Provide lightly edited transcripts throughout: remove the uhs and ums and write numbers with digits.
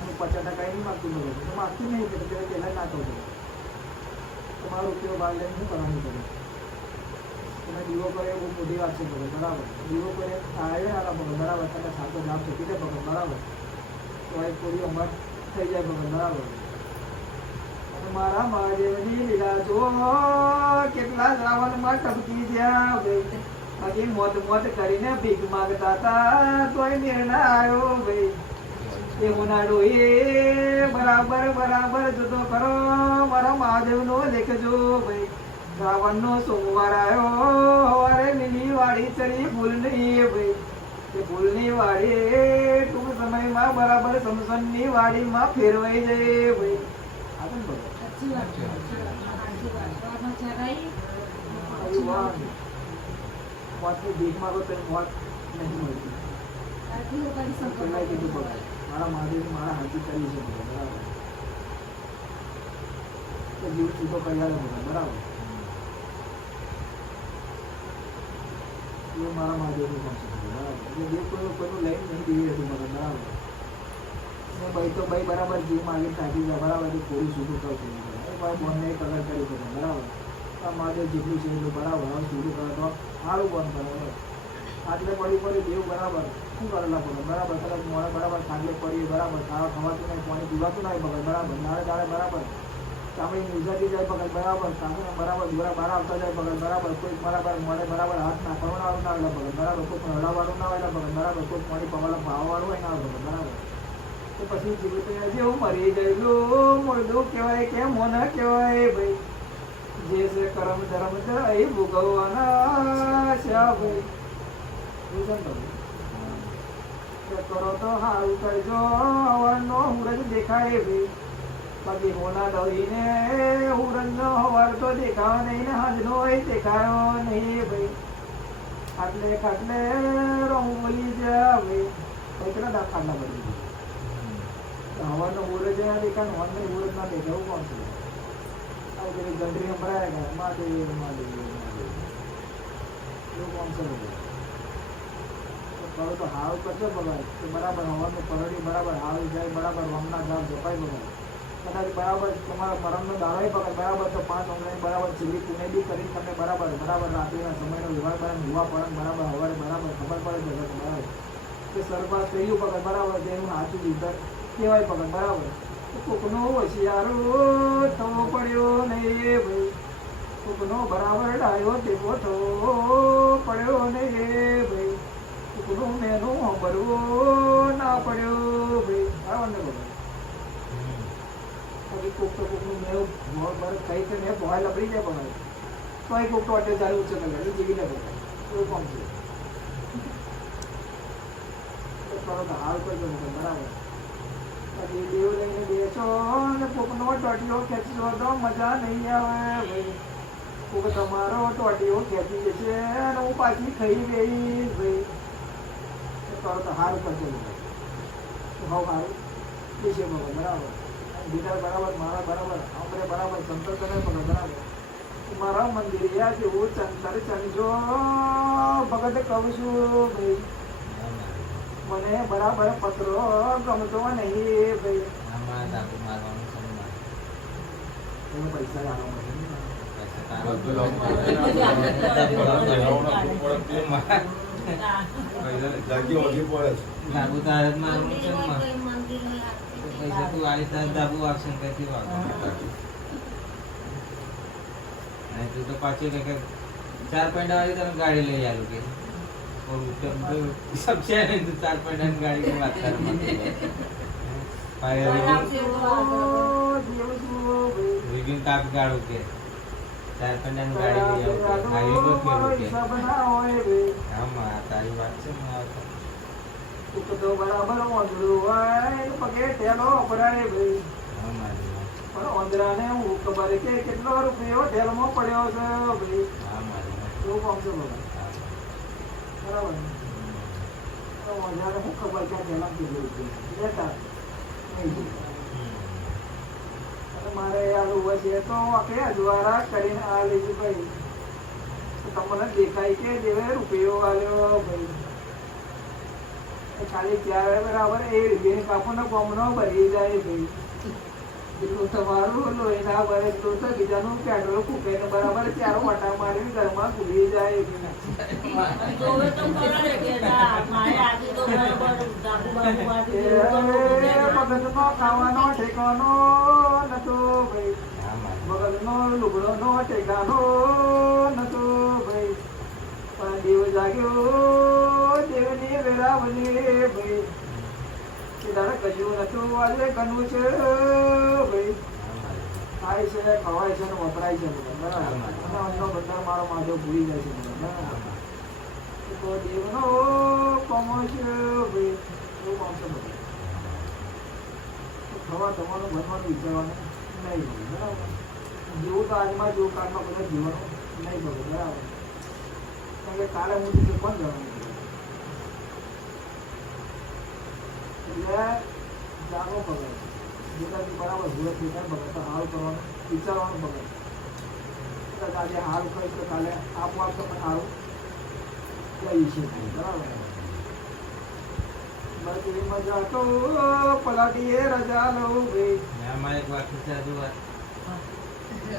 લાખનું 50% નહીં માગતું બગડ તો માગતું નહીં કે પહેલાં ના કહું તમારો રૂપિયો બહાર લઈને શું કરવાનું કરે તમે દીવો કરે બહુ મોટી વાત છે બગડ બરાબર દીવો કરે આવે આલા બગડ બરાબર તમે સાચો જવાબ ચૂકી દે બગડ બરાબર તો એક પૂરી ઉંમર થઈ જાય બગડ બરાબર અને મારા મહાદેવની લીલા જો કેટલા શ્રાવણમાં ટપકી ગયા ભાઈ બાકી મોત મોત કરીને ભીખ માંગતા હતા તોય નિર્ણય આવ્યો ભાઈ એ ઉનાળો એ બરાબર બરાબર જતો કરો મારા મહાદેવનો દેખજો ભાઈ શ્રાવણનો સોમવાર આવ્યો સવારે લીલી વાડી ચડી ફૂલની ભાઈ એ ફૂલની વાડી ટૂંક સમયમાં બરાબર સમસનની વાડીમાં ફેરવાઈ જાય ભાઈ આગળ બોલો મોતની ભીખ માંગો તો મોત નહીં મળતી પહેલાં કીધું બગાડ મારા મહાદેવ મારા હાથી કરી છે બરાબર તો જીવ છૂટો કરી આવે બરાબર એ મારા મહાદેવનું કામ છે બરાબર એટલે જે કોઈનું લઈને નહીં દેવી હતું મને બરાબર ને ભાઈ તો ભાઈ બરાબર જીવ માગે થાકી જાય બરાબર એ થોડું છૂટું કરતું ભાઈ બોનને કલર કરી શકે બરાબર આ મહાદેવ જેટલું છે એટલું બરાબર હવે છૂટું કરે તો સારું બોન બરાબર આટલે પડી દેવ બરાબર શું કરેલા પડે બરાબર કદાચ મોડે બરાબર ખાટલે પડી બરાબર ખાવા ખવાતું નહીં પાણી પીવાતું નહીં બગડ બરાબર નાળે દાળે બરાબર ચામડી ઉજાતી જાય બગડ બરાબર ચામડીને બરાબર દોરા બહાર આવતા જાય બગડ બરાબર કોઈ બરાબર મોડે બરાબર હાથ ના કરવાનું ના આવે બગડ બરાબર કોઈ હડાવાળું ના હોય બગડ બરાબર કોઈ પાણી પવાળા ભાવવાળું હોય ના બગડ બરાબર તો પછી જીવિત જેવું મરી ગયેલું મોડું કહેવાય કે મોન કહેવાય ભાઈ જે છે કરમ ધર્મ જાય ભોગવવાના શા ભાઈ કરો તો સારું કરજો હવાનો હુરજ દેખાય ભાઈ બાકી હોના દોડીને હુરજનો હવાર તો દેખાવા નહીં ને હાજનો દેખાયો નહીં ભાઈ ખાટલે રંગ બોલી જા ભાઈ કેટલા દા ખાટલા બની હવાનો હુરજ દેખાય હવાનો હુરજ ના દેખાવું કોણ છે પેલી ગંડરી સંભળાય ગયા મહાદેવ એવું કોણ છે કરો તો હાવ કરજો બગાડ કે બરાબર હવાનું પરડી બરાબર આવી જાય બરાબર રમના જાવ જપાય બગાડ કદાચ બરાબર તમારા મરણનો દાડો પકડ બરાબર તો 5 ઓંગળી બરાબર ચીલી પુણે બી કરી તમે બરાબર રાત્રિના સમયનો વિવાહ બરાબર યુવા પડે બરાબર હવારે બરાબર ખબર પડે છે બરાબર કે સરબા થયું પકડ બરાબર જેનું સાચું ભીતર કહેવાય પકડ બરાબર કોકનો હોશિયારો થવો પડ્યો નહીં ભાઈ કોકનો બરાબર ડાયો તેવો થવો પડ્યો નહીં ભાઈ કોકનું મેનું સાંભળવું ના પડ્યો ભાઈ બરાબર ને બરાબર પછી કોક તો કોકનું મેં કઈ કે મેં ભોય લપડી જાય પણ તો એ કોક તો અટે ચાલુ છે એટલે જીવી ને બરાબર એવું કામ છે કરો તો હાલ કરજો બરાબર દેવ લઈને બેસો ને કોકનો ટોટીઓ ખેંચશો તો મજા નહીં આવે ભાઈ કોક તમારો ટોટીઓ ખેંચી જશે અને હું પાછી ખાઈ ગઈ ભાઈ કરો તો સારું કરજો હવે સારું છે બરાબર બીજા બરાબર મારા બરાબર આપણે બરાબર સંતર કરે પણ બરાબર મારા મંદિરિયા જેવું ચંતર ચંજો ભગત કહું છું ભાઈ મને બરાબર પત્રો ગમતો નહીં ભાઈ પૈસા તું તો પાછી 4 પૈડા વાળી તમે ગાડી લઈ આલું કે सब से नहीं तो 4 पॉइंट गाड़ी की बात कर रिगिंग काप गाड़ो के 4 पॉइंट गाड़ी की हाईवे को के हम तारी बात से तो तो बराबर ओंदरू હોય પગે ટેલો પડાય ભાઈ પણ ઓંદરાને હું ખબર કે કેટલો રૂપિયો ટેલમાં પડ્યો છે ભાઈ એવું કામ છે બરાબર બરાબર તો ઓંદરાને હું ખબર કે ટેલમાં કેટલો રૂપિયો લેતા નહીં અને મારે આલું છે તો આપણે અજવારા કરીને આ લેજો ભાઈ તો તમને દેખાય કે દેવે રૂપિયો આલ્યો ભાઈ ખાલી ત્યારે બરાબર એ રીબીન કાપોનો કોમનો ભરી જાય ભાઈ. એટલું તમારું લોહીના ભરે એટલું તો બીજાનું પેટ્રોલ ફૂંકે બરાબર ચારો વટા મારીને ઘરમાં ભૂલી જાય. જોવે તો ખરા રે કે મારે આગે તો બરાબર ડાબુ બાબુ વાટી મગજનો ખાવાનો ઠેકાનો નતો ભાઈ. હા મારી મગજનો લુગડોનો ઠેકાનો નતો ભાઈ. પણ દેવ જાગ્યો દેવની વેરાવલી ભાઈ. તારે કજું નતું આજે કનું છે ભાઈ. ખાય છે ખવાય છે ને વપરાય છે બરાબર. અને અન્નો બંદર મારો માધવ ભૂલી જાય છે બરાબર. તો દેવનો કોમો છે ભાઈ. એવું કોમ છે બધું. ખવા તમારું ભણવાનું વિચારવાનું નહીં ભલે બરાબર. જેવું તો આજમાં જેવું કાળમાં બધા જીવવાનું નહીં ભલે બરાબર. કારણ કે કાલે હું કોણ જવાનું એટલે જાગો પકડ જેનાથી બરાબર ભૂલ થઈ બગડ તો હાલ કરવાનું વિચારવાનું બગડ. કદાચ આજે હાલ કહીશ તો કાલે આપોઆપ તો પણ સારું જઈ છે બરાબર. બસ એવી મજા તો પલાટીએ રજા લઉં ભાઈ. આમાં એક વાત છે હજુ વાત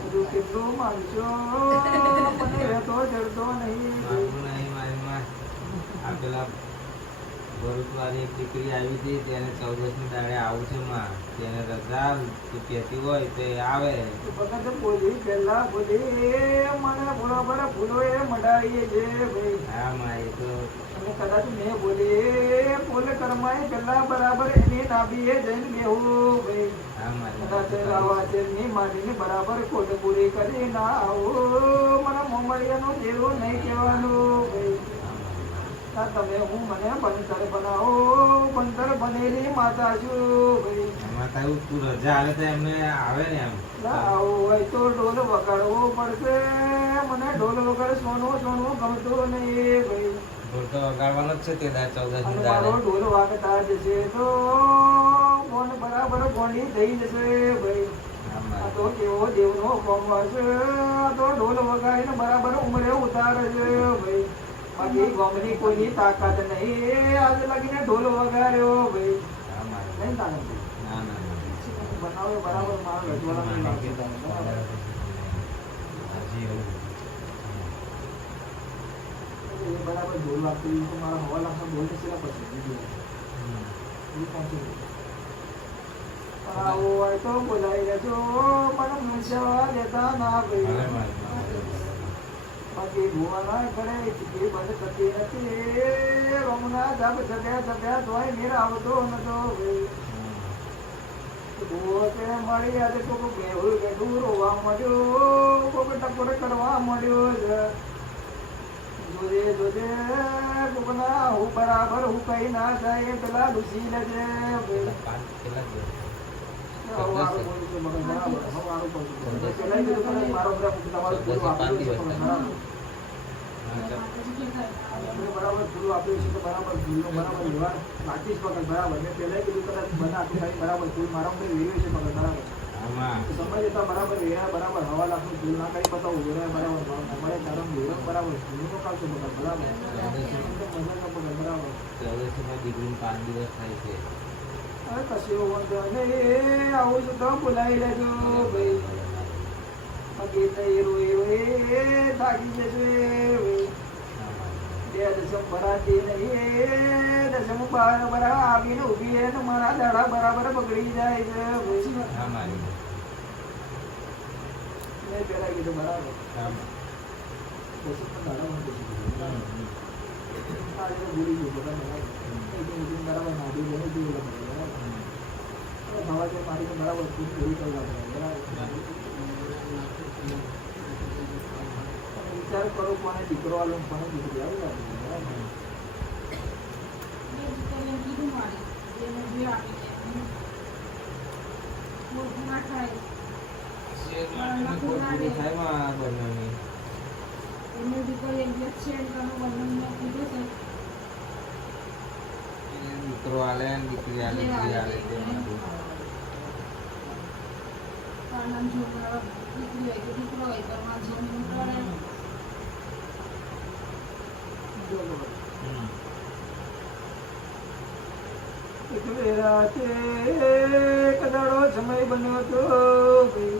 બધું કેટલું માનશો મને રહેતો જડતો નહીં. મારું નહીં મારી માં આ પેલા ભરૂચવાળી એક દીકરી આવી હતી તેને 14મી દાડે આવું છે માં તેને રજા તું કહેતી હોય તો એ આવે. વખત બોલી પહેલા બોલી મને બરાબર ભૂલો એ મંડાવીએ છે ભાઈ. હા માં એ તો અને કદાચ મેં બોલી બોલ કરમાય પહેલા બરાબર એની નાભીએ જઈને બેહું ભાઈ. હા મારી કદાચ લાવા છે ની માટીને બરાબર ખોટ પૂરી કરી ના આવું મને મોમડિયાનું જેવું નહીં કહેવાનું ભાઈ. તમે હું મને બંતર બનાવો બંતર બનેલી માતા છું ભાઈ. એમાં તારું તું રજા આવે તો એમને આવે ને એમ આવું હોય તો ઢોલ વગાડવો પડશે. મને ઢોલ વગાડ સોનું સોનું ગમતું નહીં ભાઈ. ઢોલ તો વગાડવાનો જ છે તે દાડે 14મી અને દાડે. મારો ઢોલ વાગતા જશે તો કોણ બરાબર ગોંડી થઈ જશે ભાઈ. હા આ મારી તો કેવો દેવનો કોમ છે. આ તો ઢોલ વગાડીને બરાબર ઉમરે ઉતારે છે ભાઈ. બાકી ગોમની કોઈની તાકાત નહીં. આજે લાગીને ઢોલ વગાડ્યો ભાઈ. હા મારી નહીં તાકાત ના ના ના બનાવે બરાબર મારો રજવાડાની લાગશે તમને બરાબર. હજી એવું એ બરાબર ઢોલ વાગતી તો મારા હવા લાખનો ઢોલ તો શેના પછી બીજું એ પહોંચી ગયું. આવો હોય તો બોલાવી લેજો મને મૂંઝાવા દેતા ના ભલે ભાઈ. મારી બાકી ભુવાના ઘરે ચીકી બંધ થતી નથી. રમના જબ જગ્યા જગ્યા તોય મેર આવતો નતો ભાઈ. ભૂવો કે મળી આજે કોક બેહું બેઠું રોવા મળ્યો કોક ટકોર કરવા મળ્યો છે. જોજે જોજે કોકના હું બરાબર હું કઈ ના જાય પેલા ડૂસી લેજે ભાઈ. હવારું બોલું છું મગજ બરાબર હવારું બોલું છું. પેલા કીધું કે મારો બરાબર તમારું પૂરું આપેલું છે પણ બરાબર. આપણે બરાબર પૂરું આપ્યું છે તો બરાબર ભૂલનો બરાબર વ્યવહાર બાકી જ પકડ બરાબર. મેં પહેલા કીધું કદાચ બધા આટલું ખાલી બરાબર ભૂલ મારા ઉપર વેર્યું છે પકડ બરાબર. આમાં સમય જતા બરાબર વેરા બરાબર હવા લાખનું ભૂલ ના કરી બતાવું વેરા બરાબર અમારે તારો વેરો બરાબર ભૂલનો કાઢશો પકડ બરાબર. મજા ના પકડ બરાબર. 14મી દીકરીને 5 દિવસ થાય છે. હવે કશો વાંધો નહીં. આવું છું તો બોલાવી લેજો ભાઈ. બાકી નહીં રોઈ રોઈ થાકી જશે ભાઈ. બે દસમ ભરાતી નહીં. દસમ બરાબર આવીને ઊભી રહે ને મારા દાડા બરાબર બગડી જાય છે ભાઈ. હા મારી મેં પહેલા કીધું બરાબર હા દસમ દાડા મને આજે ભૂલી ગયું બધા બરાબર. બરાબર નાડી બને જોયું બરાબર. ભાવા જે મારી બરાબર પૂરી કરવા બરાબર. વિચાર કરો કોને દીકરો આલો કોને દીકરી આવી બરાબર. થાય માં બંનેની દીકરો આલે ને દીકરી આલે દીકરી આલે તેમાં એક વેરાતે એક દાડો સમય બન્યો તો ભાઈ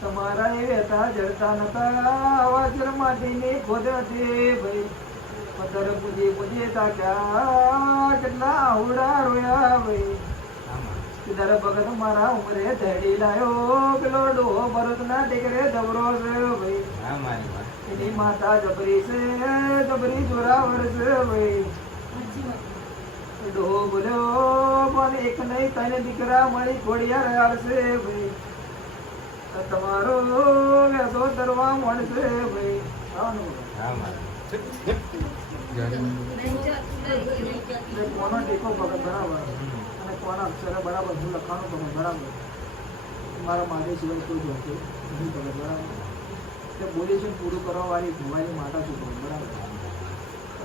તમારા એ વહેતા જડતા નતા વાજર માટીની ખોદ હતી ભાઈ પથ્થર પૂજે પૂજે તાક્યા કેટલા આવડા રોયા ભાઈ સીધા ભગત મારા ઉમરે ધડી લાયો પેલો ડોહો ભરતના ટેકરે જબરો છે ભાઈ હા મારી વાત. એની માતા જબરી છે જબરી જોરાવર છે ભાઈ ડોહો બોલ્યો પણ એક નહીં તને દીકરા મળી ખોડિયા રહ્યા છે ભાઈ તમારો વેસો ધરવા મળશે ભાઈ આવવાનું. હા મારી એટલે કોનો ટેકો ભગત બરાબર અને કોના અક્ષરે બરાબર હું લખવાનું ભગત બરાબર મારા માથે સિવાય કોઈ જોશે નહીં ભગત બરાબર એટલે બોલી છું પૂરું કરવા વાળી ભુવાની માતા છું ભગત બરાબર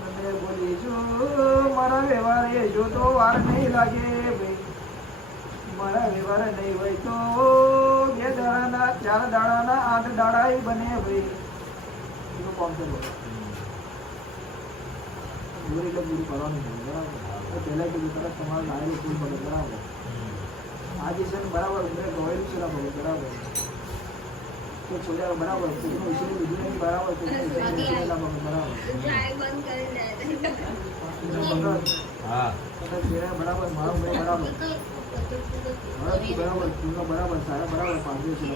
અને બોલી છું મારા વ્યવહારે જો તો વાર નહીં લાગે ભાઈ મારા વ્યવહારે નહીં હોય તો 2 દાડાના 4 દાડાના 8 દાડા બને ભાઈ એનું કોમ છે ભગત પૂરી એટલે પૂરું કરવાનું છે બરાબર પહેલાં કીધું તરત તમારું લાવેલું ફૂલ ભગત બરાબર આ જે છે ને બરાબર ઉમરે ગવાયેલું છે ભગત બરાબર તો છોડ્યા બરાબર કોઈનું ઉછેરી લીધું નહીં બરાબર કોઈનું ઉછેરી ઉછેરેલા ભગત બરાબર ભગત હા કદાચ ઘેરા બરાબર મારો ભાઈ બરાબર મારા બરાબર ફૂલનો બરાબર સારા બરાબર પાડ્યો છે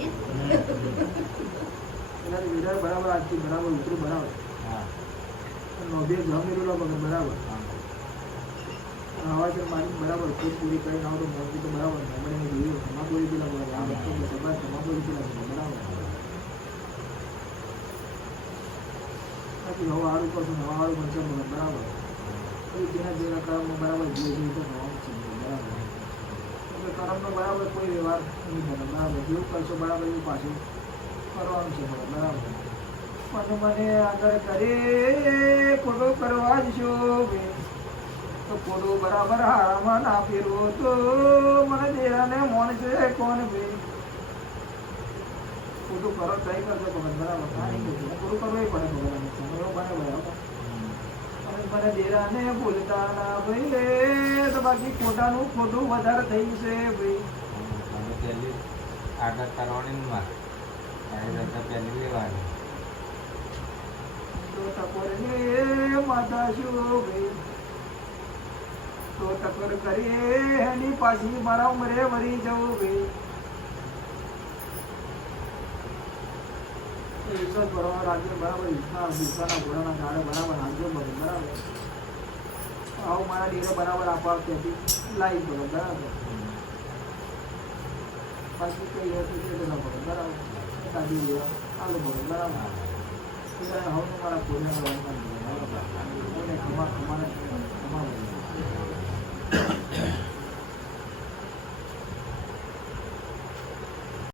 એનાથી વિરાટ બરાબર આજથી બરાબર ઉતરું બરાબર હા નોંધે જમેલું ભગત બરાબર આવા છે મારી બરાબર ખુદ પૂરી કરીને આવો તો મોટી તો બરાબર આપણે એને જોયું તમા બોલી પેલા બરાબર આ વસ્તુ સભા તમા બોલી પેલા બરાબર બાકી નવા હારું કરશું નવા હારું બનશે ભગત બરાબર પછી તેના જેના કર્મમાં બરાબર જે જોઈએ તો નવાનું છે બરાબર એટલે કર્મનો બરાબર કોઈ વ્યવહાર નહીં બને બરાબર જેવું કરશો બરાબર એવું પાછું કરવાનું છે ભગત બરાબર મને મને આગળ કરે ખોટો કરવા જ છો ભાઈ તો ખોટું બરાબર હારામાં ના ફેરવો તો મને દેરાને મોન છે કોણ ભાઈ ખોટું કરો ટ્રાય કરજો ભગત બરાબર કાંઈ નહીં ખોટું કરવું પડે ભગત સમયો બને બરાબર અને મને દેરાને ભૂલતા ના ભાઈ તો બાકી ખોટાનું ખોટું વધારે થયું છે ભાઈ તમે પહેલી આગળ કરવાની ને માં તારી રજા પહેલી લેવાની તો ટકોર ને માતા શું ભાઈ તો ટકોર કરીએ એની પાછી મારા ઉમરે મરી જવું ભાઈ ઈશ્વર ભરવા રાજ્ય બરાબર ઈશ્વરના ઘોડાના ગાળે બરાબર હાજર બને બરાબર આવું મારા ડેરે બરાબર આપવા ત્યાંથી લાવી પડે બરાબર પાછી કઈ હતું તે ના પડે બરાબર કાઢી દેવા આલુ પડે બરાબર હવે મારા કોઈને ખમા